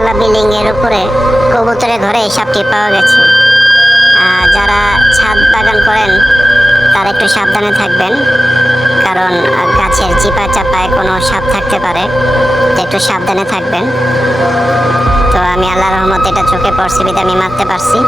তিনতলা বিল্ডিং এর উপরে কবুতরের ঘরে এই সাপটি পাওয়া গেছে। যারা ছাদ বাগান করেন তারা একটু সাবধানে থাকবেন, কারণ গাছের চিপা চাপায় কোনো সাপ থাকতে পারে, একটু সাবধানে থাকবেন। তো আমি আল্লাহর রহমতে এটা চোখে পড়ছে বিধে আমি মারতে পারছি।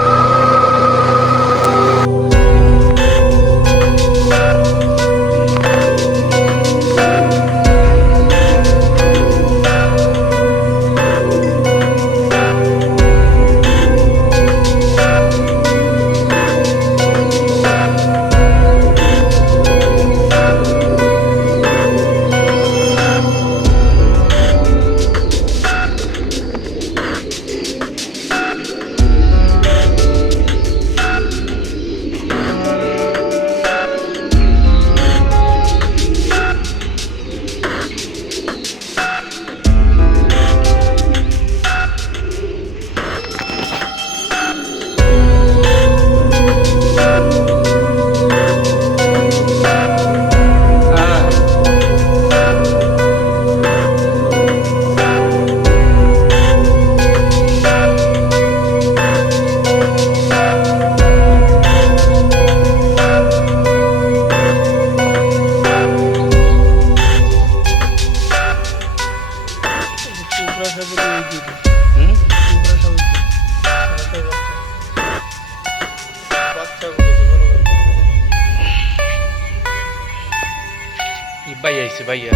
ভাইয়া আইছে ভাইয়া।